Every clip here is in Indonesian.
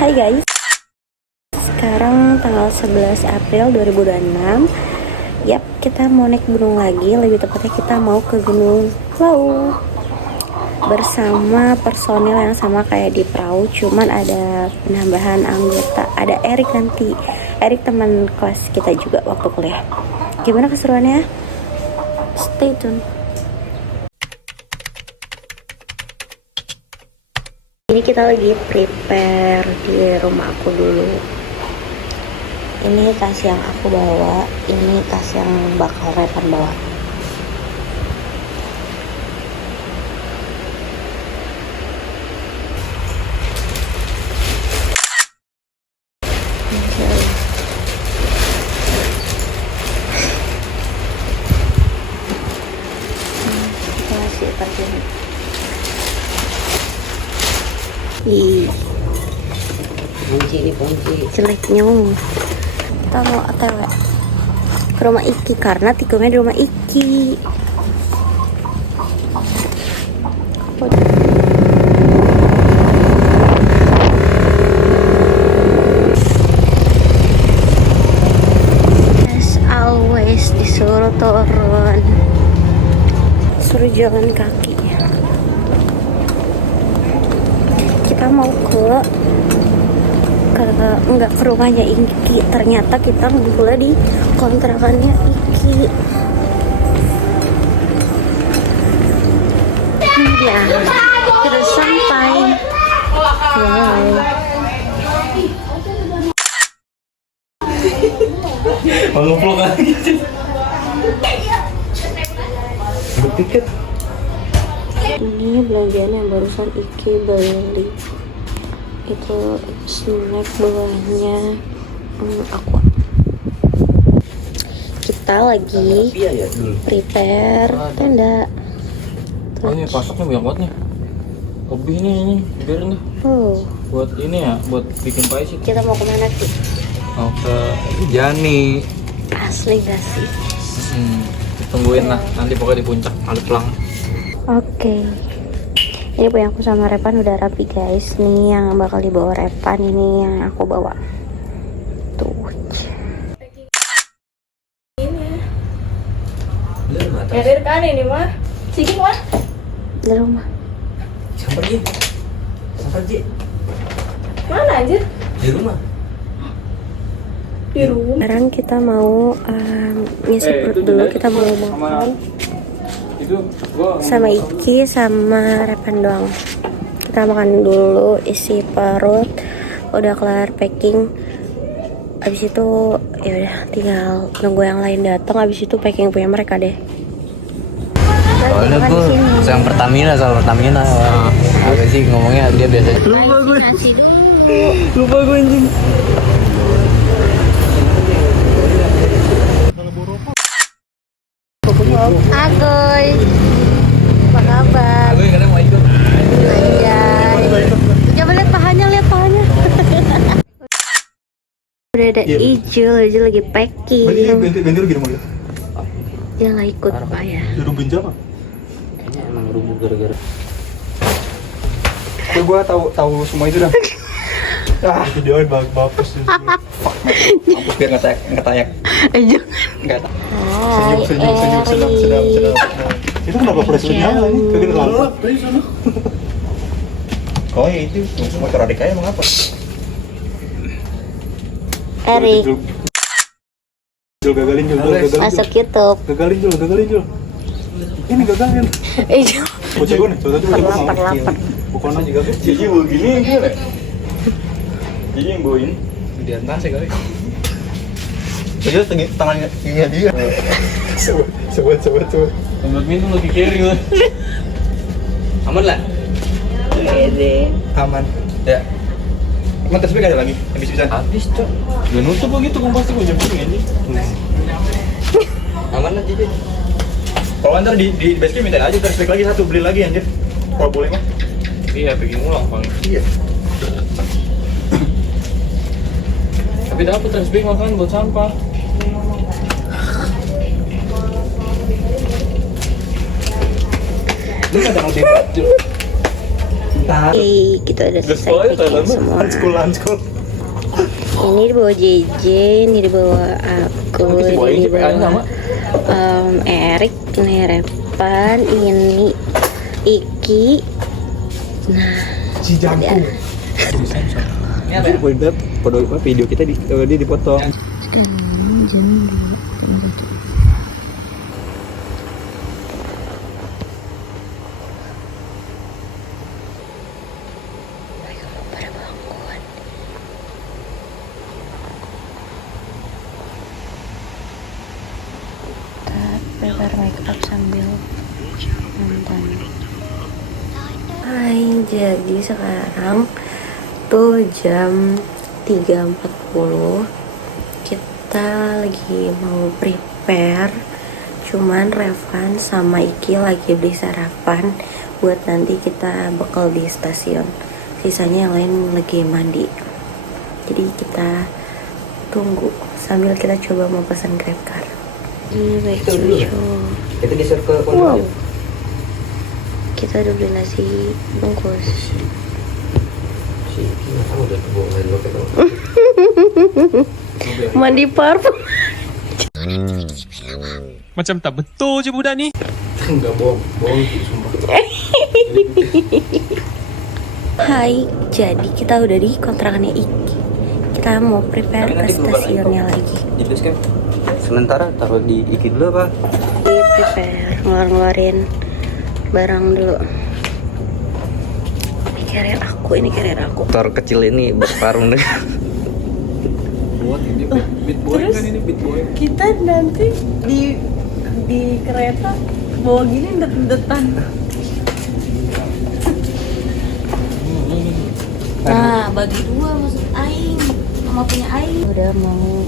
Hai guys, sekarang tanggal 11 April 2026. Yap, kita mau naik gunung lagi. Lebih tepatnya kita mau ke Gunung Lawu bersama personil yang sama kayak di perahu, cuman ada penambahan anggota. Ada Erik nanti. Erik teman kelas kita juga waktu kuliah. Gimana keseruannya? Stay tune. Ini kita lagi prepare di rumah aku dulu. Ini tas yang aku bawa, ini tas yang bakal Repan bawa. Kita masih pakai ini. Kunci Jeleknya kita mau OTW ke rumah Iki karena tikumnya di rumah Iki. As always disuruh turun, suruh jalan kaki. Kita mau enggak ke rumahnya Iki, ternyata kita gula di kontrakannya Iki. Ini dia, sudah sampai. Wow. Ngeplok lagi. Tiket. Ini belanjaan yang barusan Iki beli. Itu snack bawahnya Aqua. Kita lagi prepare tenda. Oh ini pasoknya banyak banget nih. Lebih ini biarin deh. Buat ini ya, buat bikin pie sih. Kita mau kemana sih? Mau ke Jani. Asli gak sih? Tungguin lah, nanti pokoknya di puncak ada pelang. Oke. Ini punya aku sama Repan udah rapi guys. Nih yang bakal dibawa Repan, ini yang aku bawa. Tuh. Erir kan ini mah. Sini mah. Di rumah. Sampai Ji. Mana anjir? Di rumah. Di rumah. Sekarang kita mau ngisi perut dulu. Kita mau makan sama Iki sama Repan doang. Kita makan dulu, isi perut. Udah kelar packing. Abis itu ya udah tinggal nunggu yang lain datang. Abis itu packing punya mereka deh. Soalnya gue yang soal Pertamina. Apa sih ngomongnya dia biasa. Lupa gue anjing. Agoy, apa kabar? Gue kadang mau ikut. Anjay. Coba lihat pahanya. Udah ada Ijul lagi packing. Ganti lagi rumah. Dia nggak ikut pak ya. Di rumah apa? Kayaknya emang rubuh gara-gara. Gue tahu semua itu dah. Itu dia bagus tuh. Aku biar nggak tayak. Ijul. Nggak tayak. Senyum, sedap. Itu kenapa presiden nyala nih? Kagak lampu. Oh iya itu motor adik saya emang apa? Erik Jul, gagalin. masuk YouTube. Gagalin Jul. Ini gagalin. Ijul. Bocah gue nih, Lapar. Bukan juga kan? Cici begini gimana? Cici yang bawain di atas ya kali. Jadi tangannya dia. Sobat. Tempat minum lagi carry lah. Aman lah. Aman. Ya. Emang tes ada lagi? Habis-habisan? Habis cok. Udah nutup begitu kompas tuh jam segini. Aman lah Cici. Kalau ntar di base camp minta aja tes lagi satu, beli lagi anjir. Kalau boleh mah. Iya, bikin ulang paling. Iya. Tapi dapat trash bag makan buat sampah. Lu kadang mau Kita udah selesai packing semua. Unskul. Ini dibawa JJ, ini dibawa aku, ini dibawa Erik, ini Repan, ini Iki. Nah, Si Jangku. Ini apa ya? Video kita dia dipotong. prepare make up sambil nonton. Hai, jadi sekarang tuh jam 3.40. Kita lagi mau prepare, cuman Revan sama Iki lagi beli sarapan buat nanti kita bekal di stasiun. Sisanya yang lain lagi mandi. Jadi kita tunggu sambil kita coba mau pesan Grab car. Ini cucu. Itu di-serve ke Wow. Kita udah beli nasi bungkus. Si Iki tahu udah kebohongan lo kayak Mandi parfum. Macam tak betul je budak ni. enggak bohong sumpah. Hai, jadi kita udah di kontrakannya Iki. Kita mau prepare ke stasiunnya lagi. Jelas kan? Sementara taruh di Iki dulu apa? Di prepare, ngeluarin barang dulu. Ini carrier aku. Motor kecil ini bertarung deh. Buat ini beat boy kan, ini beat boy. Kita nanti di kereta bawa gini ndet-ndetan. Nah, bagi dua maksud Aing sama punya Aing. Udah mau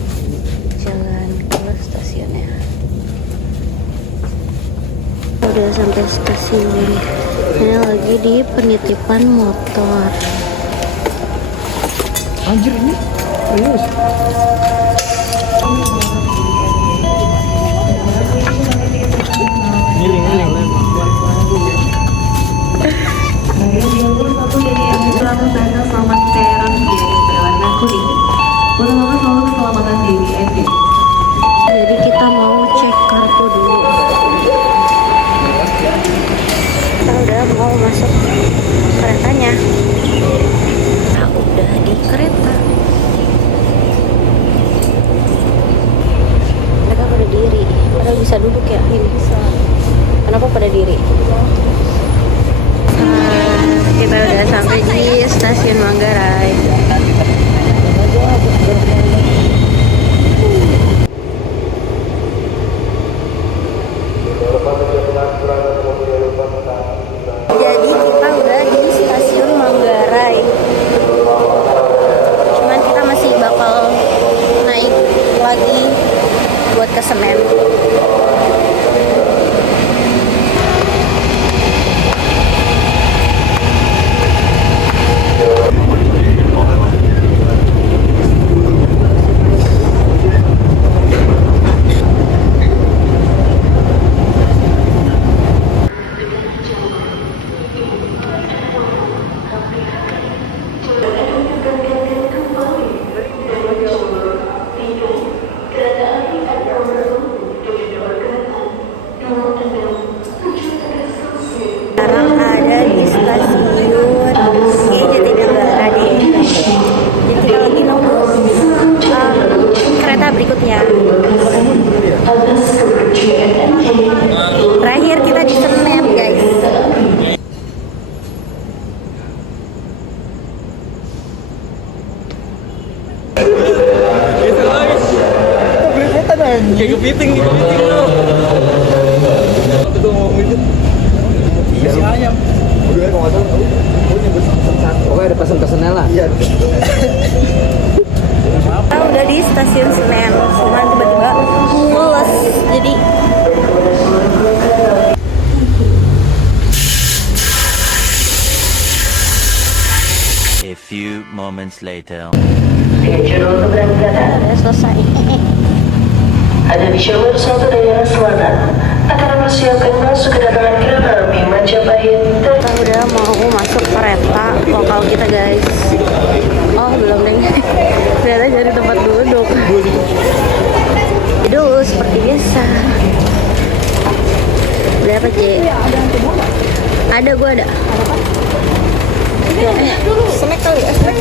jalan ke stasiunnya. Udah sampai stasiun. Ini lagi di penitipan motor. Anjir ini. Serius. Jadi kita mau cek kartu dulu. Kita udah mau masuk keretanya. Kita udah di kereta. Mereka pada diri. Padahal bisa duduk ya, ini bisa. Kenapa pada diri? Kita udah sampai di stasiun Manggarai. Jadi kita udah di stasiun Manggarai. Cuman kita masih bakal naik lagi buat ke Senen. Sekarang ada di stasiun Jatinegara deh. Jadi kita lagi nunggu kereta berikutnya. Terakhir kita di Senen, guys. Kayak kepiting nih, Itu ngomong gitu. Isi ayam. Udah kalau enggak tahu. Pokoknya ada pesan-pesannya lah. Iya. Kita udah di stasiun Senen, cuman tiba-tiba mules. Jadi A few moments later. Jadwal keberangkatan udah selesai. ada di jalur 1 daerah selatan. Akan mempersiapkan masuk kedatangan kereta api Majapahit. Kita udah mau masuk kereta. lokal kita guys. Oh belum deh. Ternyata jadi tempat duduk. Dulu seperti biasa. Berapa Cek? Ada, gue ada. Snack kali ya? Snack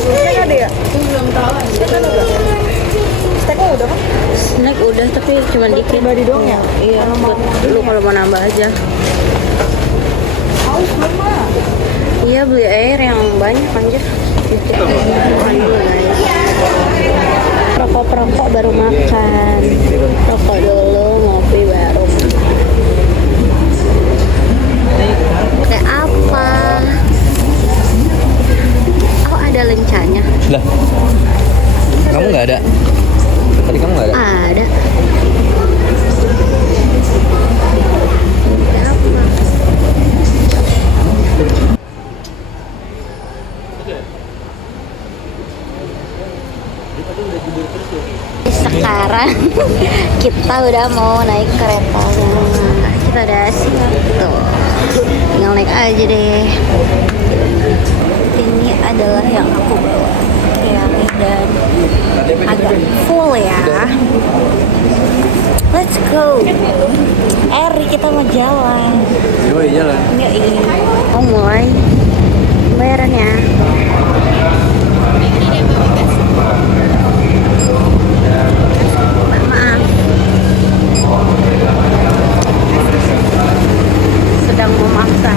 ada ya? Belum tahu. Snack ada. Snacknya udah kan? Snack udah tapi cuma dikit. Pribadi doang ya? Iya, buat lu kalau mau nambah aja. Iya, beli air yang banyak anjir. Rokok baru makan. Rokok dulu, ngopi baru. Kayak apa? Oh, ada lencanya. Lah, kamu nggak ada? Tadi kamu nggak ada? Ada. Sekarang kita udah mau naik kereta. Kita udah siap tuh. Tinggal naik aja deh. Ini adalah yang aku bawa. Ya, dan agak full ya. Let's go. Kita mau jalan. Yoi, jalan. Mau mulai bayarannya. Maaf. Sedang memaksa.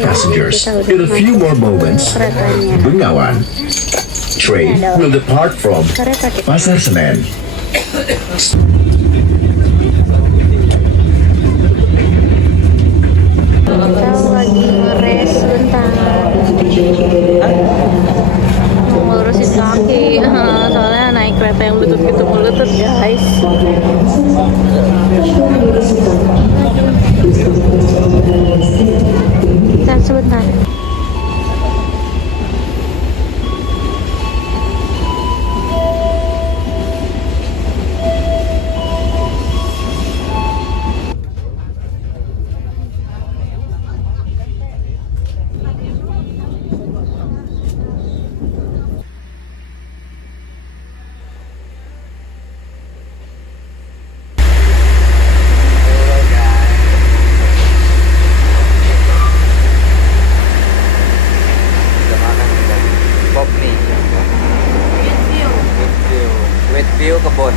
Passengers, in a few more moments, Keretanya. Bengawan train will depart from Kereta kita. Pasar Senen. Kita lagi ngeres sebentar. Mau ngurusin kaki. Soalnya naik kereta yang lutut gitu melutut guys. Sebentar. View kebun.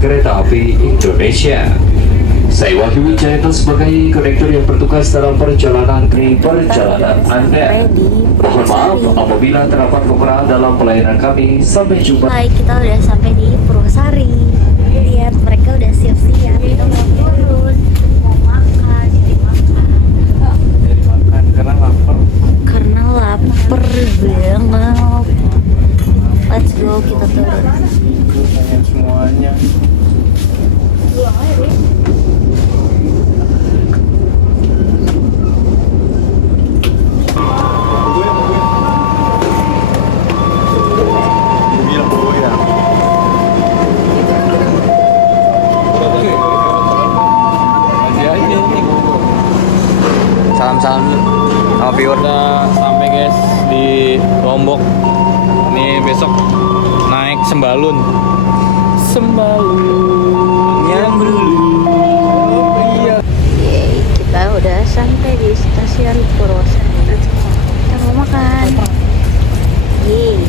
Kereta Api Indonesia. Saya Wahyu Wijayana sebagai konektor yang bertugas dalam perjalanan Anda. Mohon maaf apabila terdapat kekurangan dalam pelayanan kami. Sampai jumpa. Hai, kita udah sampai di Purwosari. Lihat, mereka udah siap-siap. Kita mau turun, mau makan, jadi makan. Jadi makan karena lapar. Karena lapar banget. Let's go, kita turun. Pengen semuanya. Salam-salam dulu sama viewer. Udah sampai guys di Lombok. Nih besok naik Sembalun. Sembalun yang dulu. Iya. Yeay, kita udah sampai di stasiun Purwosari. Kita mau makan. Yeay.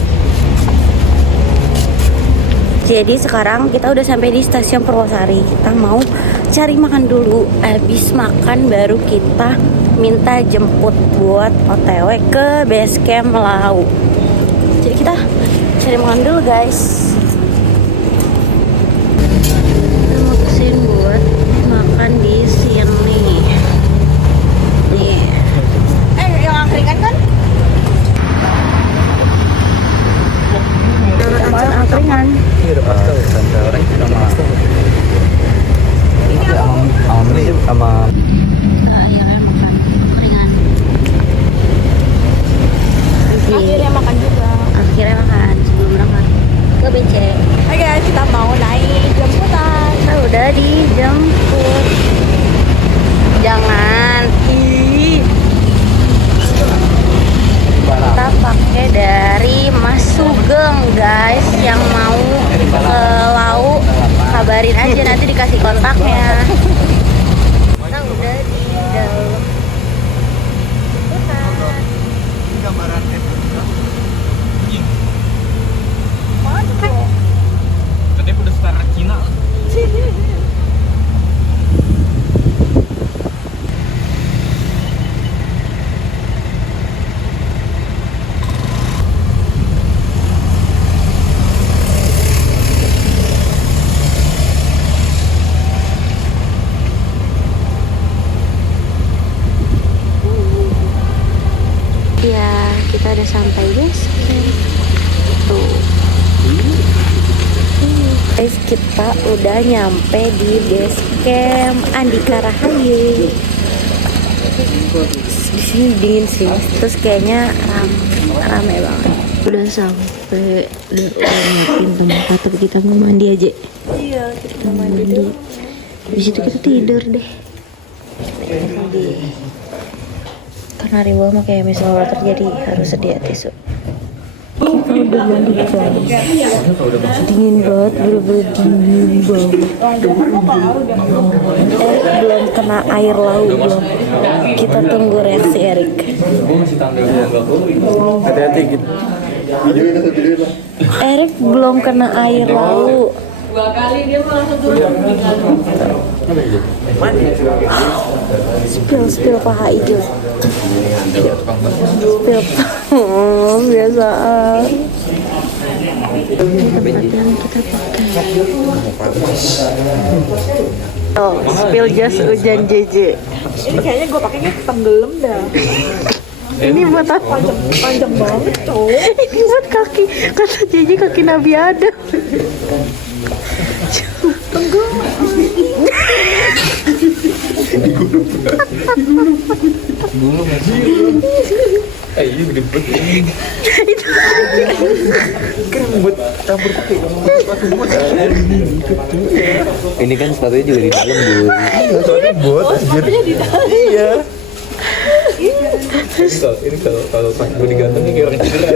Jadi sekarang kita udah sampai di stasiun Purwosari. Kita mau cari makan dulu. Habis makan baru kita minta jemput buat OTW ke base camp Lau. Jadi kita cari makan dulu guys. Kita mutusin buat makan di sini. Nih. Yang angkringan kan? Makan angkringan. Akhirnya makan angkringan. Akhirnya makan juga. Akhirnya makan sebelum berangkat ke BC. Hai guys, kita mau naik jemputan. Kita udah dijemput. Jangan. Kita pakai dari Mas Sugeng guys. Yang mau ke Lau kabarin aja, nanti dikasih kontaknya. Kita udah di dalam jemputan. Katanya udah setara Cina. Ya, kita udah sampai base camp. Tuh. Guys, kita udah nyampe di base camp Andika Rahayu. Di sini dingin sih, terus kayaknya rame banget. Udah sampai, udah nyiapin tempat, tapi kita mau mandi aja. Iya, kita mau mandi dulu. Habis itu kita tidur deh. Karena riwa mah kayak misalnya terjadi harus sedia tisu. Kita udah mandi guys. Dingin banget, bener-bener dingin banget. Belum kena air laut belum. Kita tunggu reaksi Erik. Hati-hati gitu. Erik belum kena air laut. 2 kali dia langsung turun. Spill paha hijau. Spill biasaan. Tempat yang kita pakai. Oh, spill jas hujan JJ. Ini kayaknya gue pakainya tenggelam dah. Ini buat apa? Panjang banget, cowok. Ini buat kaki. Kata JJ kaki Nabi Adam. Dulu masih. Iya gede banget. Keren buat campur pakai. Ini kan sepatunya juga di dalam, Bu. Soalnya buat anjir. Iya. Ini kalau pas gue digantungnya kayak orang cedera.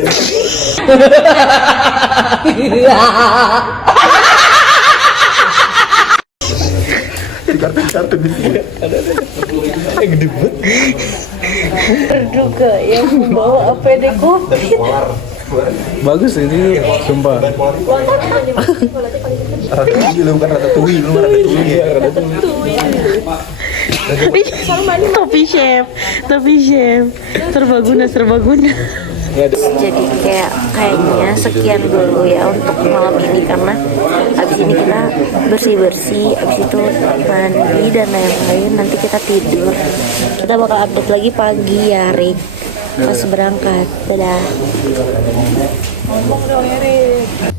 Kartu gitu. Ada. Gede banget. Terduga yang membawa APD COVID. Bagus ini, sumpah. Ratatouille lu bukan ratatouille, lu ratatouille. Topi chef, serbaguna. Jadi kayaknya sekian dulu ya untuk malam ini, karena abis ini kita bersih, abis itu mandi dan lain-lain, nanti kita tidur. Kita bakal update lagi pagi ya Rick pas berangkat. Dadah. Ngomong dong, Erik.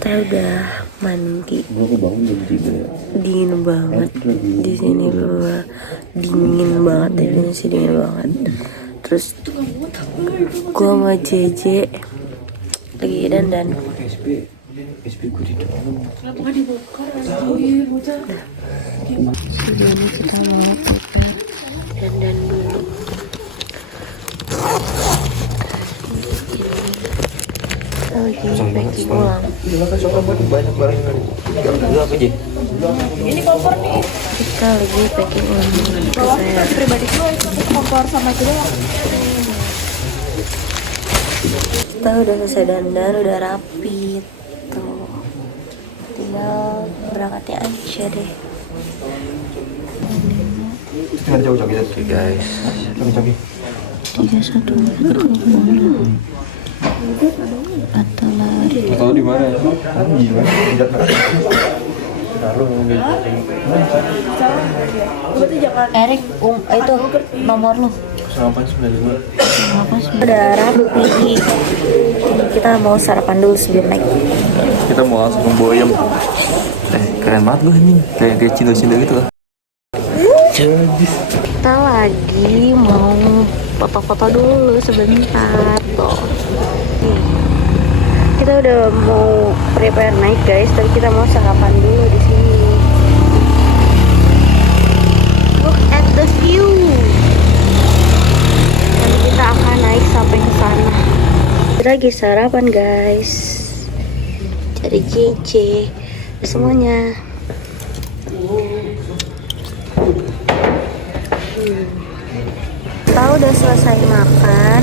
Kita udah mandi. Dingin banget di sini, bawah dingin banget ya, di sini dingin banget. Terus gua sama JJ lagi dandan. Sebelumnya kita mau prepare dandan dulu. lagi packing ulang. Banyak barang. Dua apa, Ji? Ini kompor nih. Kita lagi packing ulang. Bawa pribadi gue itu kompor sama itu doang. Kita udah selesai dandan, udah rapi tuh. Tinggal berangkatnya aja deh. Setengah jauh-jauh ya. Oke guys. Jauh-jauh. 31 atau lari. Tahu di mana? Anjir, Erik, itu nomor lu. 0895. Udah rapi. Kita mau sarapan dulu sebelum naik. Kita mau langsung ke Boyem. Keren banget lu ini. Kayak Cindo-cindo gitu loh. Kita lagi mau foto-foto dulu sebentar tuh. Kita udah mau prepare naik guys, tapi kita mau sarapan dulu di sini. Look at the view. Dan kita akan naik sampai ke sana. Kita lagi sarapan guys. Jadi Cici semuanya. Kita udah selesai makan.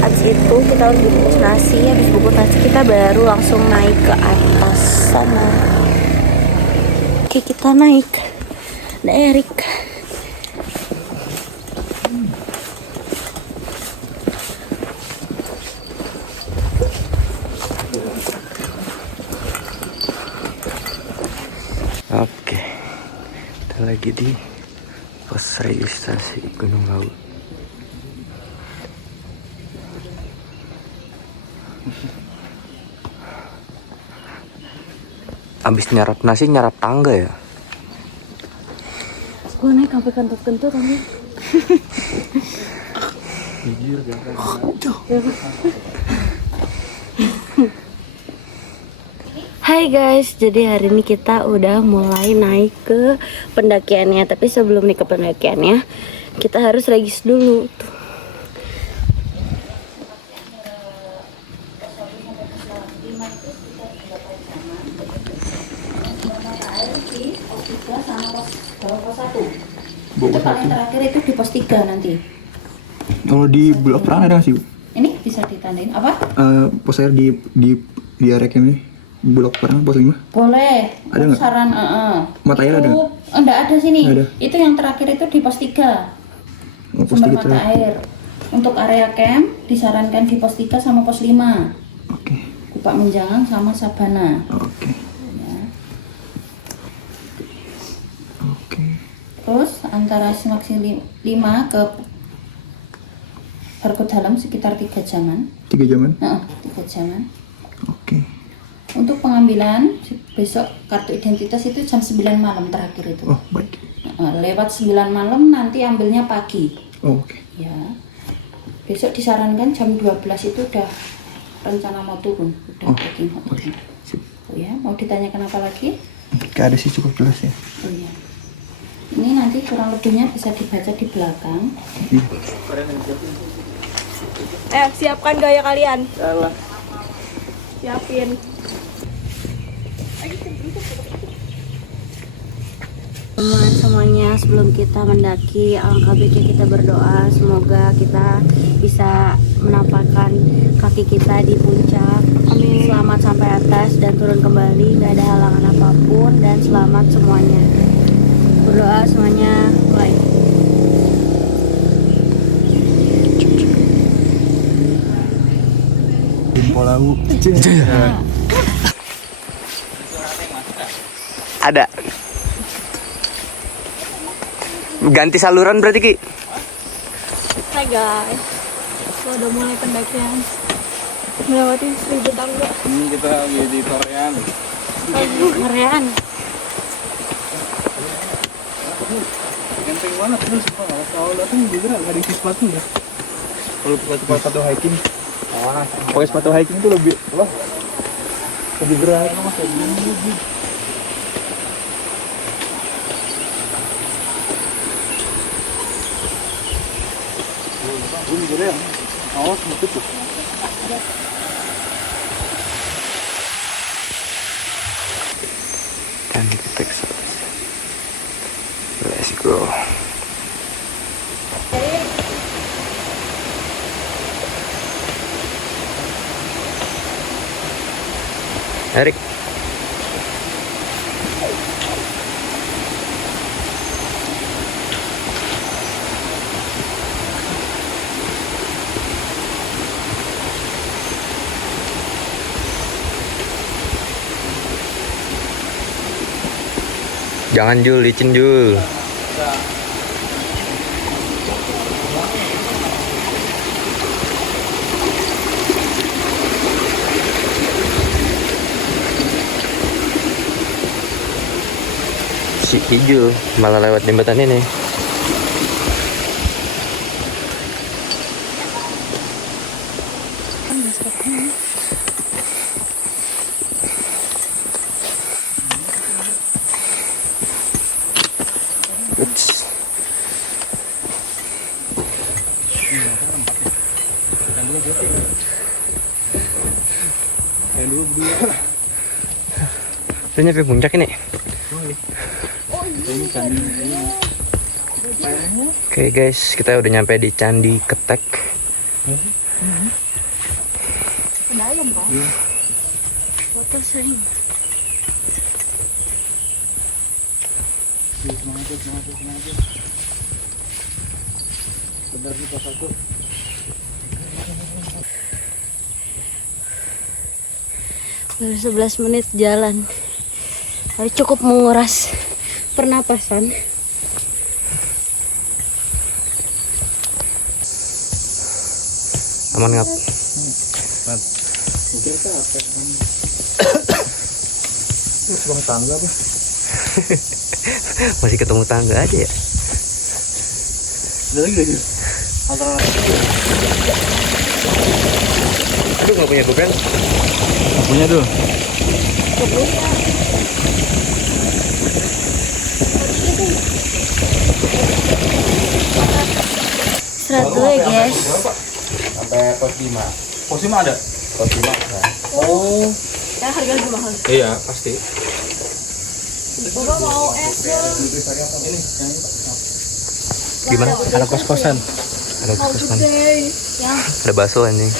Habis itu kita harus bungkus nasi. Habis bungkus nasi kita baru langsung naik ke atas sana. Oke, kita naik. Ada Erik. Oke. Kita lagi di pos registrasi Gunung Lawu. Abis nyarap nasi nyarap tangga ya? Gue naik sampai kentut-kentut aja. Hai guys, jadi hari ini kita udah mulai naik ke pendakiannya. Tapi sebelum naik ke pendakiannya, kita harus regis dulu. Itu paling terakhir itu di pos 3 nanti. Kalau di blok perang ada nggak sih? Ini bisa ditandain apa? Pos air di area ini blok perang pos 5. Boleh. Ada nggak? Saran, Mata air ada? Enggak ada sini. Nggak ada. Itu yang terakhir itu di pos 3. Oh, pos Sumber 3 mata terakhir. air. Untuk area camp disarankan di pos 3 sama pos 5. Oke. Kupak Menjangan sama Sabana. Oke. Ya. Oke. Terus antara Simaksi 5 ke Barkut Dalam sekitar 3 jaman. 3 jaman. 3 jaman. Oke. Untuk pengambilan besok kartu identitas itu jam 9 malam terakhir itu. Oh, baik. Lewat 9 malam nanti ambilnya pagi. Oh, oke. Ya. Besok disarankan jam 12 itu udah rencana mau turun, udah Oh, packing mau turun. Sip. Oh ya, mau ditanyakan apa lagi? Gak ada sih, cukup jelas ya. Oh ya. Ini nanti kurang lebihnya bisa dibaca di belakang. Siapkan gaya kalian. Siapin. Semuanya sebelum kita mendaki, alangkah baiknya kita berdoa semoga kita bisa menampakkan kaki kita di puncak. Amin. Selamat sampai atas dan turun kembali, nggak ada halangan apapun, dan selamat semuanya. Berdoa semuanya, mulai. Lawu. Ada. Ganti saluran berarti Ki? Hai guys, kita udah mulai pendakian melewati 1000 tangga. Ini kita lagi di Torean. Korean. Ganteng banget terus. Kalau datang juga nggak ada sepatu ya. Kalau sepatu hiking, pakai sepatu hiking itu lebih berat. Awas tutup. Candi Ketek. Let's go. Erik. Jangan Jul, licin Jul. Si Ijul malah lewat jembatan ini. Ups. Saya nyampe puncak ini. Oke guys, kita udah nyampe di Candi Ketek. Dalam Pak. Foto sering. Benar nih pas aku. Baru 11 menit jalan. Hari cukup menguras pernapasan. Aman ngap? Mungkin capek. Bang tangga apa? Masih ketemu tangga aja ya? Ada lagi gak sih? Aduh, gak punya GoPro? Gak punya tuh. Serat dulu ya guys. Sampai pos 5. Pos 5 ada? Pos 5 ada. Oh. Ya harga lebih mahal. Iya, pasti. Bapak mau es dong. Gimana? Ada kos-kosan. Ada kos-kosan. Ya. Ada bakso anjing.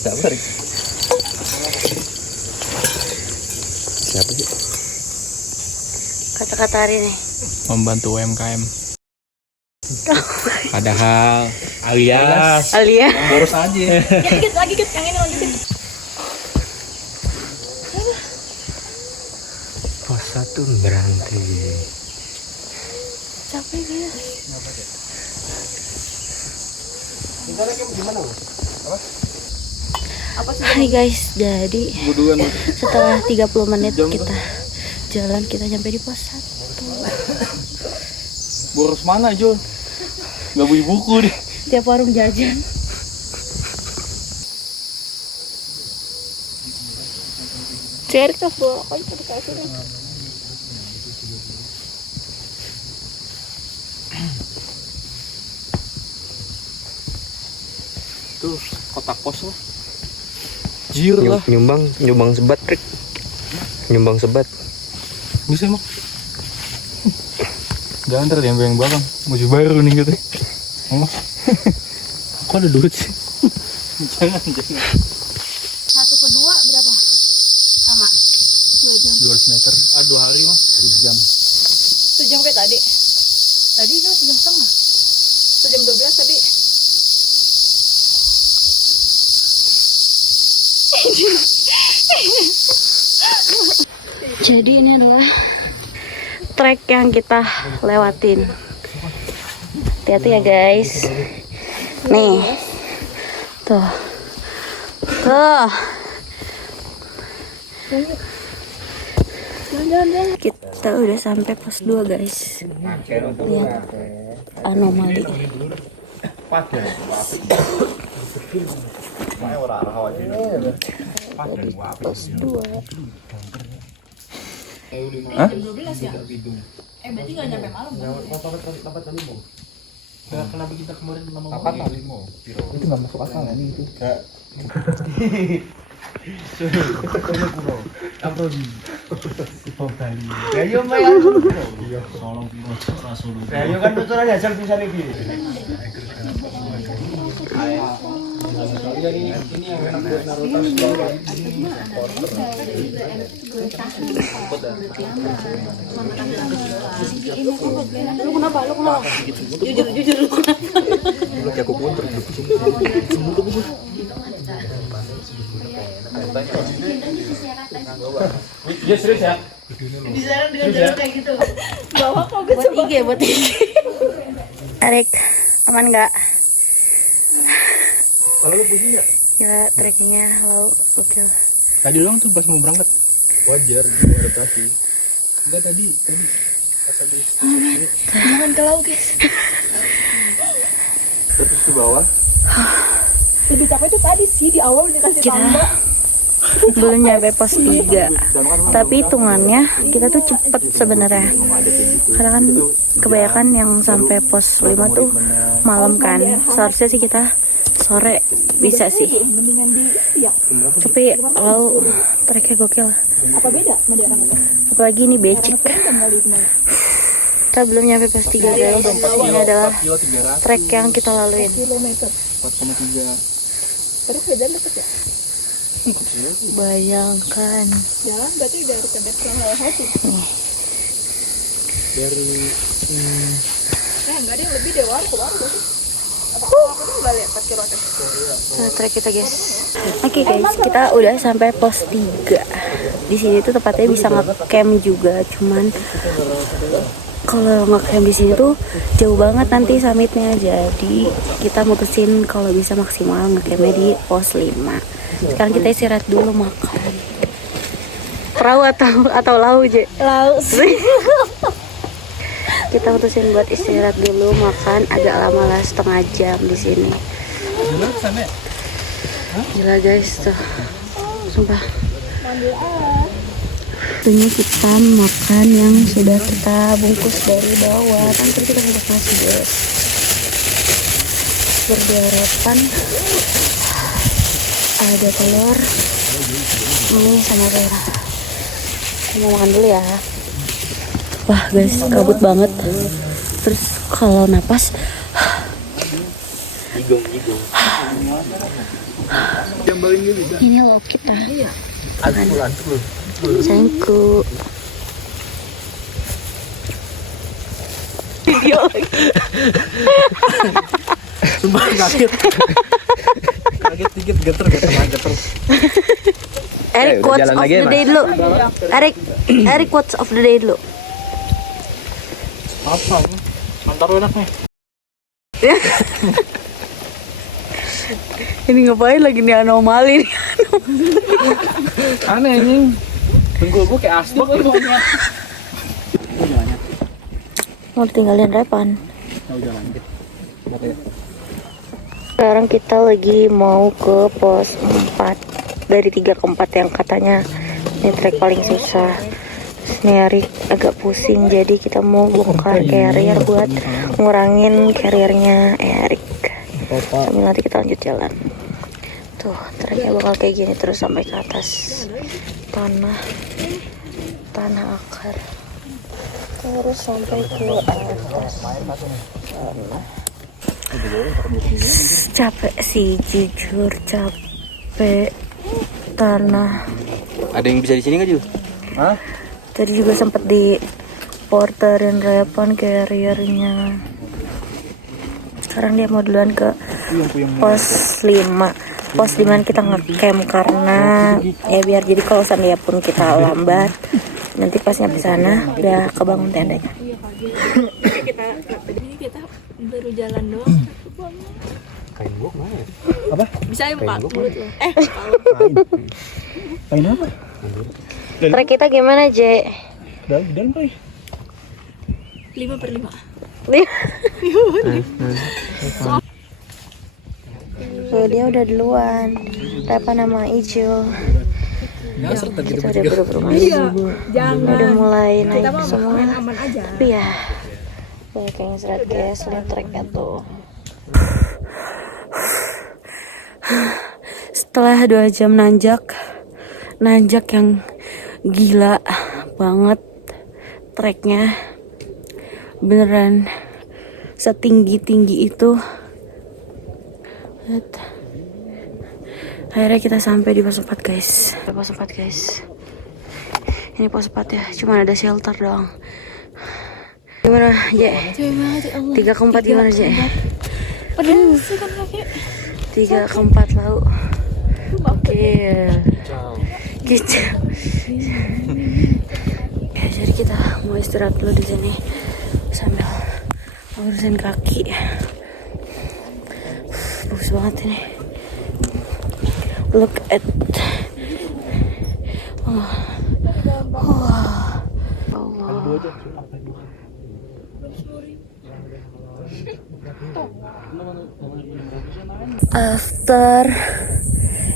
Sabar. Siapa sih? Kata-kata hari nih. Membantu UMKM. Padahal alias Alia. Boros aja. Ya dikit lagi dikit, yang ini lanjutin. Pos 1 berhenti. Capek dia. Hai guys, jadi setelah 30 menit kita jalan, kita nyampe di pos 1. Boros mana, Jul? Gak punya buku deh. Tiap warung jajan. Cerik tuh bolak aja ke dikasih. Tuh, kotak pos lah. Jir lah. Nyumbang sebat, Rick. Nyumbang sebat. Bisa emang. Jangan ntar yang belakang. Musuh baru nih gitu. Oh. Kok ada duit sih? jangan. 1 ke 2 berapa? Sama. 2 jam. 200 meter. 2 hari mah. 1 jam. 1 jam kayak tadi. Tadi kan 1 jam setengah. 1 jam 12 tadi. Jadi ini adalah trek yang kita lewatin. Hati-hati ya guys. Nih. Tuh. Kita udah sampai pos 2 guys. Lihat anomali. Pos 2. Hah? 12 ya? Berarti nggak nyampe malam kan? Kenapa kita kemarin lama Itu nggak masuk akal ini itu. Ayo kan tuturan hasil bisa nih. Ini yang enak buat naruh tas. Lu kenapa? Jujur. Lu kayak aku pun Iya serius ya. Bisa dengan jalur kayak gitu. Bawa kok buat IG. Arik, aman nggak? kalau lu pusing nggak? Gila, trekkingnya lo gokil. Tadi doang tuh pas mau berangkat. Wajar, gue adaptasi. Enggak tadi. Pas habis Jangan ke laut, guys. terus ke bawah. Lebih capek tuh tadi sih di awal dikasih tangga. Belum nyampe pos 3, tapi hitungannya kita tuh cepet sebenarnya. Karena kan kebanyakan yang sampai pos 5 tuh malam kan. Seharusnya sih kita sore bisa sih. Tapi lo treknya gokil. Apa beda sama daerah itu? Apalagi ini becek. Kita belum nyampe pos 3 guys. Ini adalah trek yang kita laluin. Kilometer. 4,3. Terus beda deket ya? Bayangkan. Jalan berarti dari Tebet ke Hati. Dari Enggak ada yang lebih deh, Warko berarti. Aku tuh balik 4 kilo aja. Trek kita guys. Oke guys, kita udah sampai pos 3. Di sini tuh tempatnya bisa nge-camp juga, cuman kalau nge-camp di sini tuh jauh banget nanti summitnya. Jadi kita mutusin kalau bisa maksimal nge-campnya di pos 5. Sekarang kita istirahat dulu, makan. Perahu atau lau, Je? Lau sih. Kita mutusin buat istirahat dulu, makan agak lama lah, setengah jam di sini. Gila guys tuh, sumpah. Ini kita makan yang sudah kita bungkus dari bawah. Nanti kita bungkus nasi guys. Berderetan. Ada telur, mie sama merah. Mau makan dulu ya. Wah guys, kabut banget. Terus kalau napas ini lauk kita. Sayangku. Video lagi. Sumpah kaget. Kaget dikit, geter. Erik, quotes of the day dulu. Erik, quotes of the day dulu. Apa nih? Antar enak nih. Ini ngapain lagi nih anomali nih? Aneh nih. Tunggu gue kayak asbak ngomongnya. Mau tinggalin Repan. Sekarang kita lagi mau ke pos 4 dari 3 ke 4 yang katanya ini trek paling susah. Ini Erik agak pusing, jadi kita mau bongkar carrier buat ngurangin carriernya Erik. Tapi nanti kita lanjut jalan. Tuh treknya bakal kayak gini terus sampai ke atas tanah akar, terus sampai ke atas tanah. Capek sih, jujur capek tanah. Ada yang bisa di sini nggak Ju? Hah? Tadi juga sempet di porterin Repan carriernya. Sekarang dia mau duluan ke pos 5. Pos 5 kita nge-camp karena ya biar jadi kalau seandainya pun kita lambat, nanti pas nyampe sana udah kebangun tendanya. Kita baru jalan doang. Kain gua mana ya? Apa? Bisa ya Pak mulut lo. Kain apa? Trek kita gimana, Je? Dan Pak. 5/5. Oh, dia udah duluan. Repan nama Ijo. Kita udah buru-buru masuk. Udah mulai naik semua. Tapi ya banyak yang istirahat guys. Lihat treknya tuh. Setelah 2 jam nanjak yang gila banget, treknya beneran setinggi-tinggi itu. Lihat. Akhirnya kita sampai di pos 4 guys. Ini pos 4 ya, cuma ada shelter doang. Gimana Je? 3 ke 4 gimana Je? Padahal sih kan kaki. 3 ke 4 lau. Oke. Kicau. Ya, jadi kita mau istirahat dulu di sini sambil ngurusin kaki. Bagus banget ini. Look at. After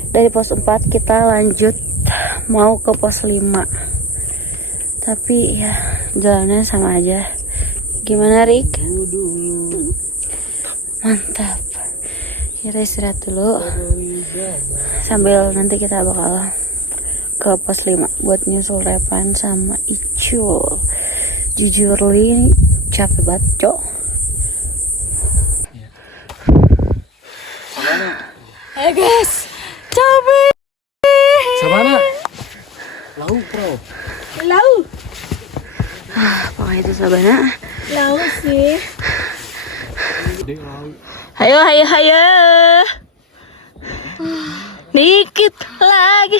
dari pos 4 kita lanjut mau ke pos 5, tapi ya jalannya sama aja. Gimana Rik? Mantap. Kita istirahat dulu sambil nanti kita bakal ke pos 5 buat nyusul Repan sama Icul. Jujur li capek banget cok. Ayo guys, capek. Sabana. Lau, bro. Lau. Pokoknya itu Sabana. Lau sih. Hayo. Dikit lagi.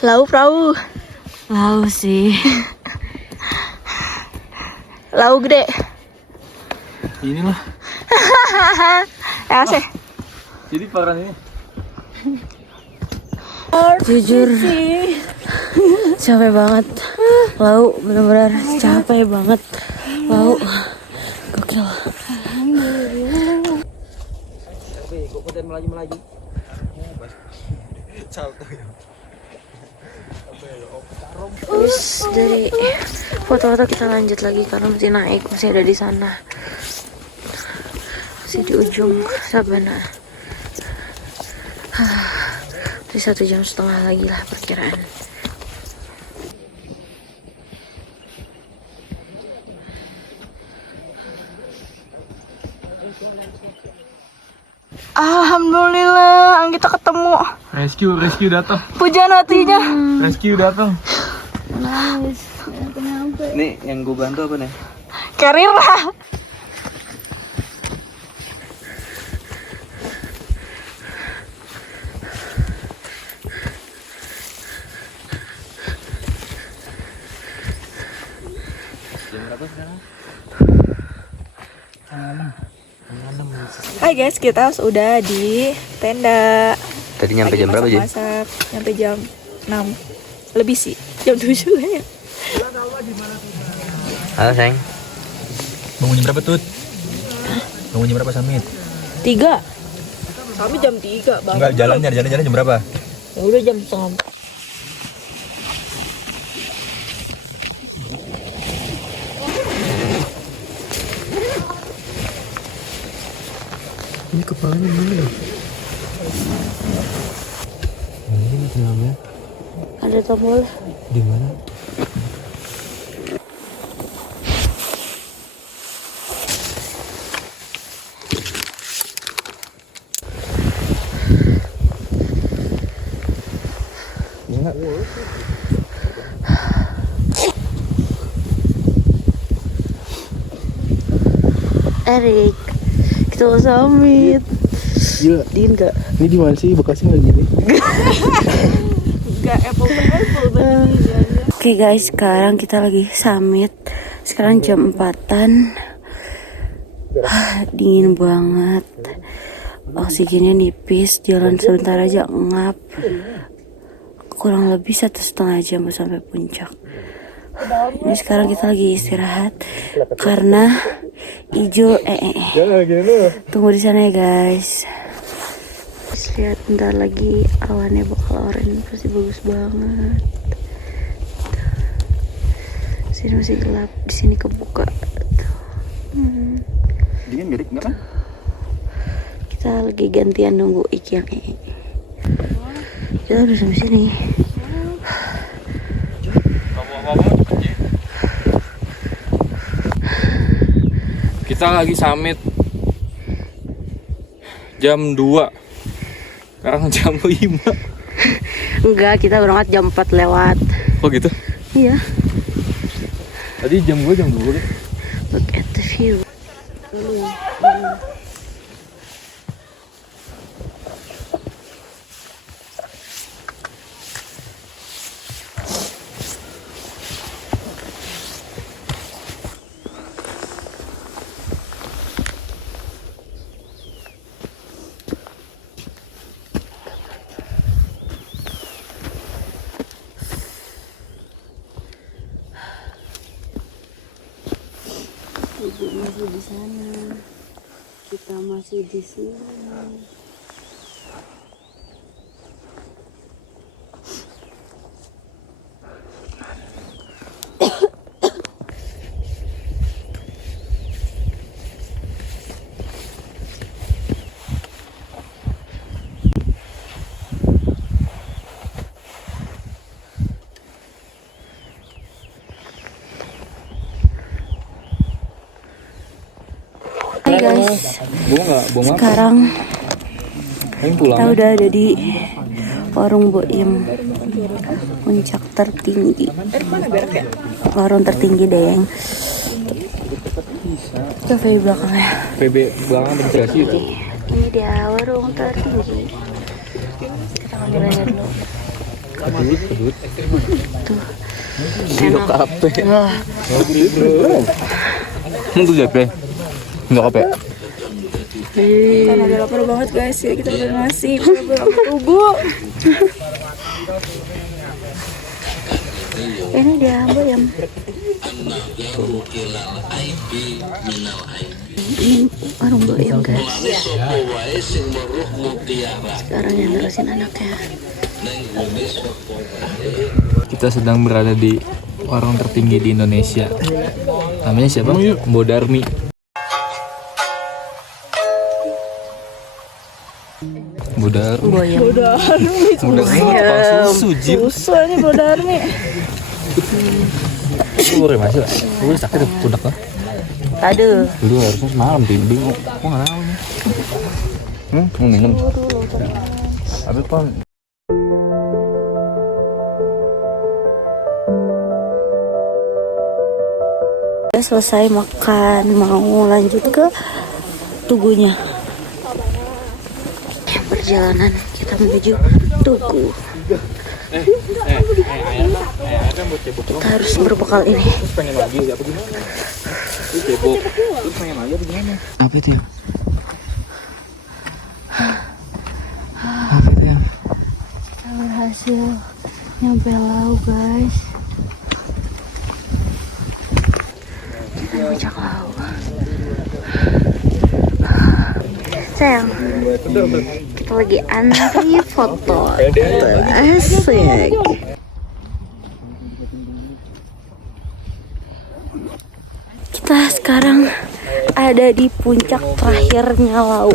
Lau perahu. Lau sih. Lau gede. Inilah. Ya sih. Jadi parah ini. Jujur capek banget. Lau bener-bener capek banget. Lau gokil. Terus dari foto-foto kita lanjut lagi karena masih naik, masih ada di sana, masih di ujung Sabana. Masih 1,5 jam lagi lah perkiraan. Alhamdulillah, kita ketemu. Rescue datang. Pujian hatinya. Rescue datang. Nih yang gue bantu apa nih? Carrier lah. Hai guys, kita sudah di tenda. Tadi nyampe jam berapa, Ji? Masak, nyampe jam 6. Lebih sih, jam 7 ya. Halo, sayang. Bangun jam berapa, Tut? Bangun jam berapa, Samit? 3. Kami jam 3, Bang. Enggak, jalannya jam berapa? Ya udah jam 3:30. Ini kepalanya mana dong? Ini kenapa? Ada tombol. Di mana? Erik, kita mau summit. Gila. Dingin gak? Ini di mana sih? Bekasi nggak gini? Enggak apple bener. Oke guys, sekarang kita lagi summit. Sekarang jam 4-an. Dingin banget. Oksigennya nipis, jalan sebentar aja ngap. Kurang lebih 1,5 jam sampai puncak. Ini sekarang kita lagi istirahat karena Ijul tunggu di sana ya guys. Lihat bentar lagi awannya bakal oranye, pasti bagus banget. Sini masih gelap, di sini kebuka. Dingin gak, Dik? Enggak kan? Kita lagi gantian nunggu Iki yang ini. Kita udah sampai sini. Kita lagi summit jam 2. Sekarang jam 5. Enggak, kita berangkat jam 4 lewat. Oh gitu? Iya. Tadi jam 2 deh. Look at the view. Ibu masih di sana, kita masih di sini. Hai guys, sekarang kita udah ada di warung Boim, puncak tertinggi, warung tertinggi deh. Cafe belakangnya. PB belakang berjasi itu. Ini dia warung tertinggi. Kita ngambilnya dulu. Kedut. Tuh. Enak kape. Wah. Itu jape. Enggak kape. Karena udah lapar banget guys, ya kita udah nasi, tunggu. Ini dia Boim. Ini warung Boim guys. Sekarang yang nerusin anaknya. Kita sedang berada di warung tertinggi di Indonesia. Namanya siapa? Bodarmi. Boim. Susu ini Bodarmi. Itu boleh masuk. Gue sakit di pundak lah. Aduh. Dulu harusnya semalam bingung. Kok nggak tahu nih. Mau minum. Tapi kan. Udah selesai makan, mau lanjut ke Tugunya. Perjalanan kita menuju Tugu. Kita harus berbekal ini. Apa itu ya? Kita berhasil nyampe Lau guys. Kita puncak Lau. Sayang, kita lagi antri foto. Asik. Kita sekarang ada di puncak terakhirnya Lau.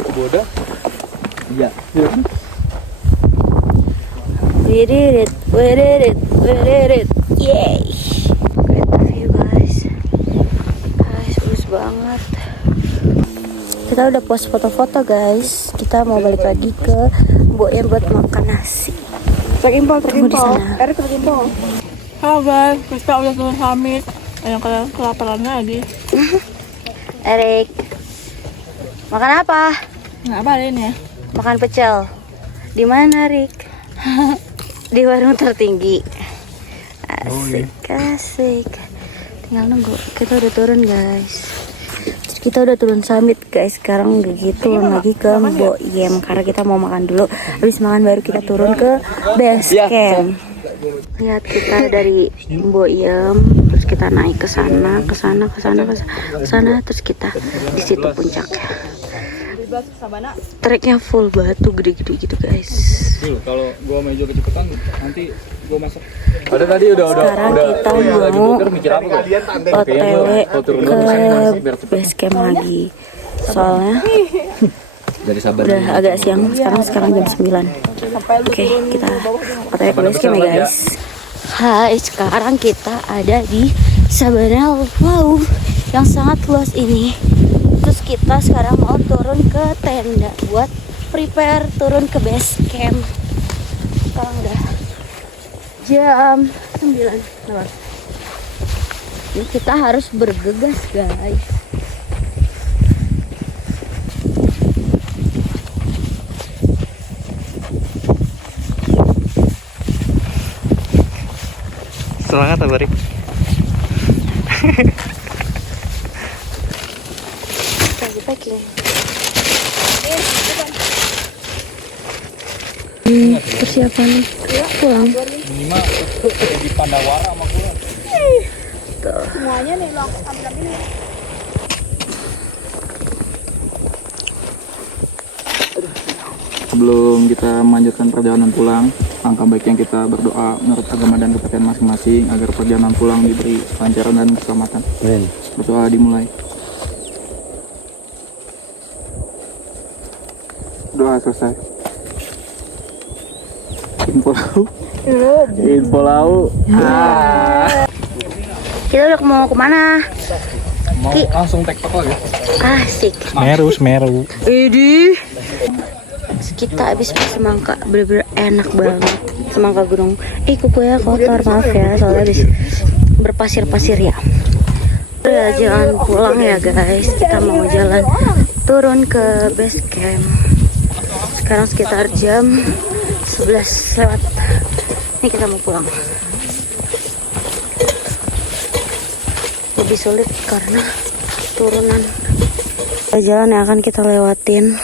Iya. We did it, yay! Great view guys, bagus banget. Kita udah post foto-foto guys. Kita mau balik lagi ke Boim buat makan nasi. Tunggu di sana. Halo guys, kita udah turun summit. Yang kelaparan lagi. Erik, makan apa? Apa ini ya? Makan pecel. Di mana, Rik? Di warung tertinggi. Asik. Tinggal nunggu. Kita udah turun guys. Kita udah turun summit guys. Sekarang gitu lagi ke Boim karena kita mau makan dulu. Habis makan baru kita turun ke base camp. Lihat kita dari Boim, terus kita naik ke sana, terus kita di situ puncaknya. Treknya full batu gede-gede gitu guys. Kalau gua maju kecepatan nanti gua masuk. Ada tadi udah sekarang kita mau OTW ke base camp lagi. Soalnya Dari Sabang. Udah agak siang, sekarang jam 9. Oke, kita OTW ke base camp ya guys. Hai, sekarang kita ada di Sabana Wow yang sangat luas ini. Terus kita sekarang mau turun ke tenda buat prepare turun ke base camp. Sekarang udah jam 9 lewat. Ini kita harus bergegas guys. Semangat apa, Rik? Pagi-pagi. Persiapan pulang. Minimal di Pandawara sama gue. Semuanya nih lo ambil ini. Sebelum kita melanjutkan perjalanan pulang, langkah baiknya kita berdoa menurut agama dan kepercayaan masing-masing agar perjalanan pulang diberi kelancaran dan keselamatan. Amin. Berdoa dimulai. Doa selesai. Info lau. Info lau. Kita udah mau kemana? Mau langsung tektok lagi. Asik. Semeru. Idih. Kita habis semangka, bener-bener enak banget. Semangka gunung. Kukunya kotor, maaf ya, soalnya habis berpasir-pasir ya. Udah jalan pulang ya guys. Kita mau jalan turun ke base camp. Sekarang sekitar jam 11 lewat. Ini kita mau pulang. Lebih sulit karena turunan. Jalan yang akan kita lewatin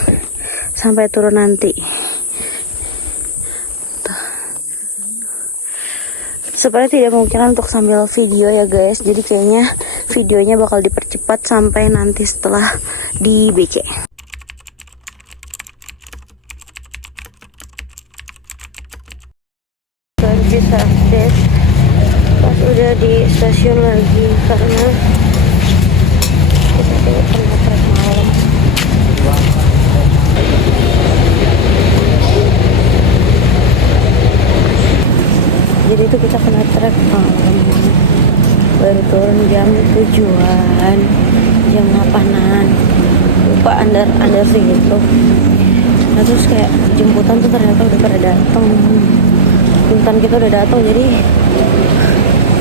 sampai turun nanti. Sepertinya tidak mungkin untuk sambil video ya guys. Jadi kayaknya videonya bakal dipercepat sampai nanti setelah di BC. Bisa update pas udah di stasiun lagi karena kita pernah trek malam. Jadi itu kita kena trek malam, baru turun jam 7-an, jam 8-an, lupa under segitu. Nah terus kayak jemputan tuh ternyata udah pada datang, jemputan kita udah datang, jadi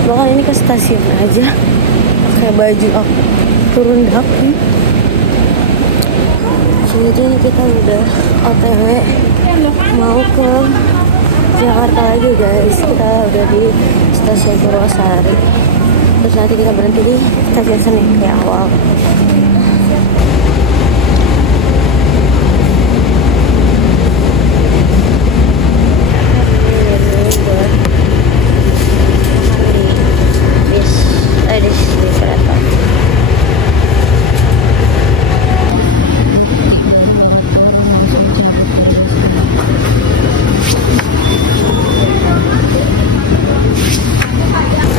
bahkan ini ke stasiun aja pakai baju aku turun daki. Jadi ini kita udah OTW mau ke Jakarta lagi guys. Kita udah di stasiun Purwosari, terus nanti kita berhenti di stasiun Senen kayak awal. Di kereta.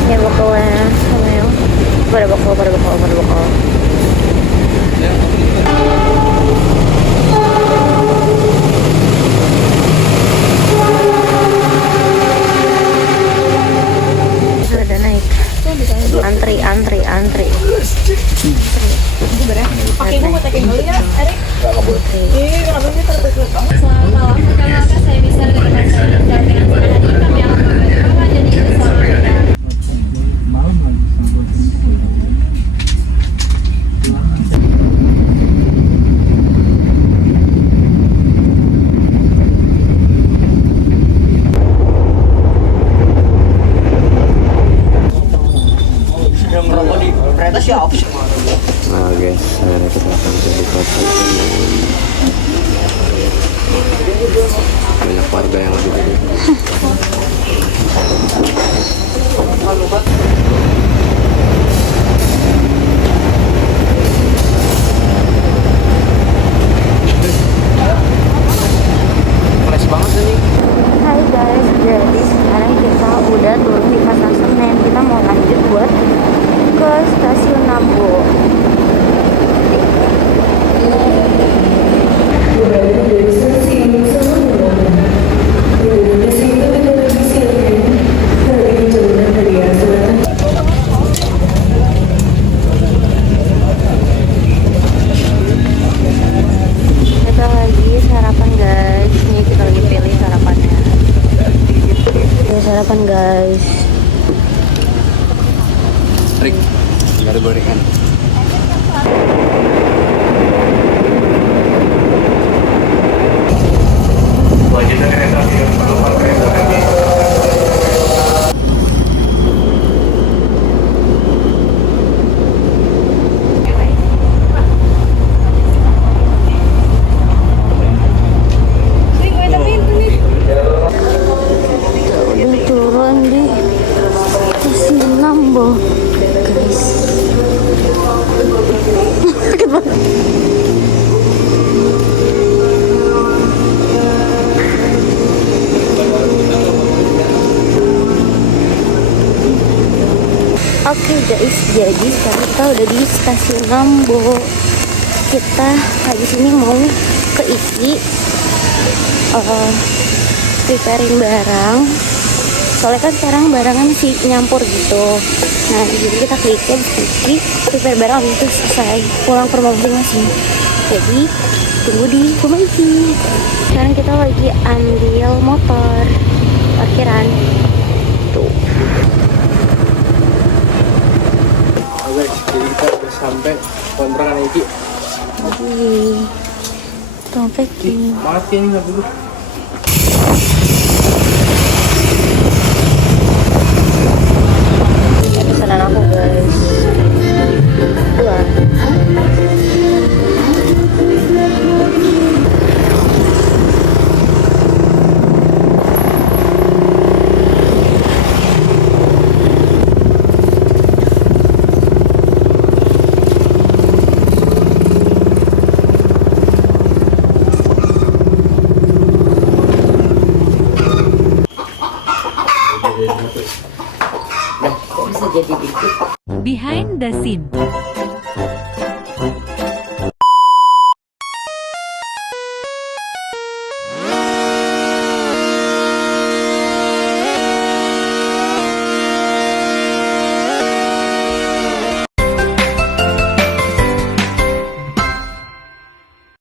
Ya bakalnya sama yang pada bakal. Ada naik. Antri. Pakai ibu mau tekin dulu ya, Erik? Enggak boleh. Iya, kenapa sih tertutup? Selamat malam, perkenalkan saya bisa dengan saya dampingan tadi kami akan membawa jadi bersama. Malam lagi Merokok di kereta siapa sih? Nah guys, akhirnya kita akan jadi kota. Banyak warga yang lebih dulu. Flash banget nih. Hai guys, jadi sekarang kita udah turun di Pasar Senen. Kita mau lanjut buat ke stasiun Nambo. sarapan guys. Trik, nggak ada gorengan. Selanjutnya kereta api penumpang kereta api. Udah turun di stasiun Nambo guys. Sakit banget. Oke guys, jadi sekarang kita udah di stasiun Nambo. Kita habis ini mau keisi preparing barang. Soalnya kan sekarang barangnya masih nyampur gitu. Nah, jadi kita kliknya di prepare barang, habis itu selesai pulang ke rumah masing-masing. Jadi tunggu di rumah ini. Sekarang kita lagi ambil motor parkiran tuh. Oh guys, jadi kita udah sampai kontrakan Iki. Wih, packing. Mati nih nggak dulu. Pesanan aku guys. Dua. Behind the scene.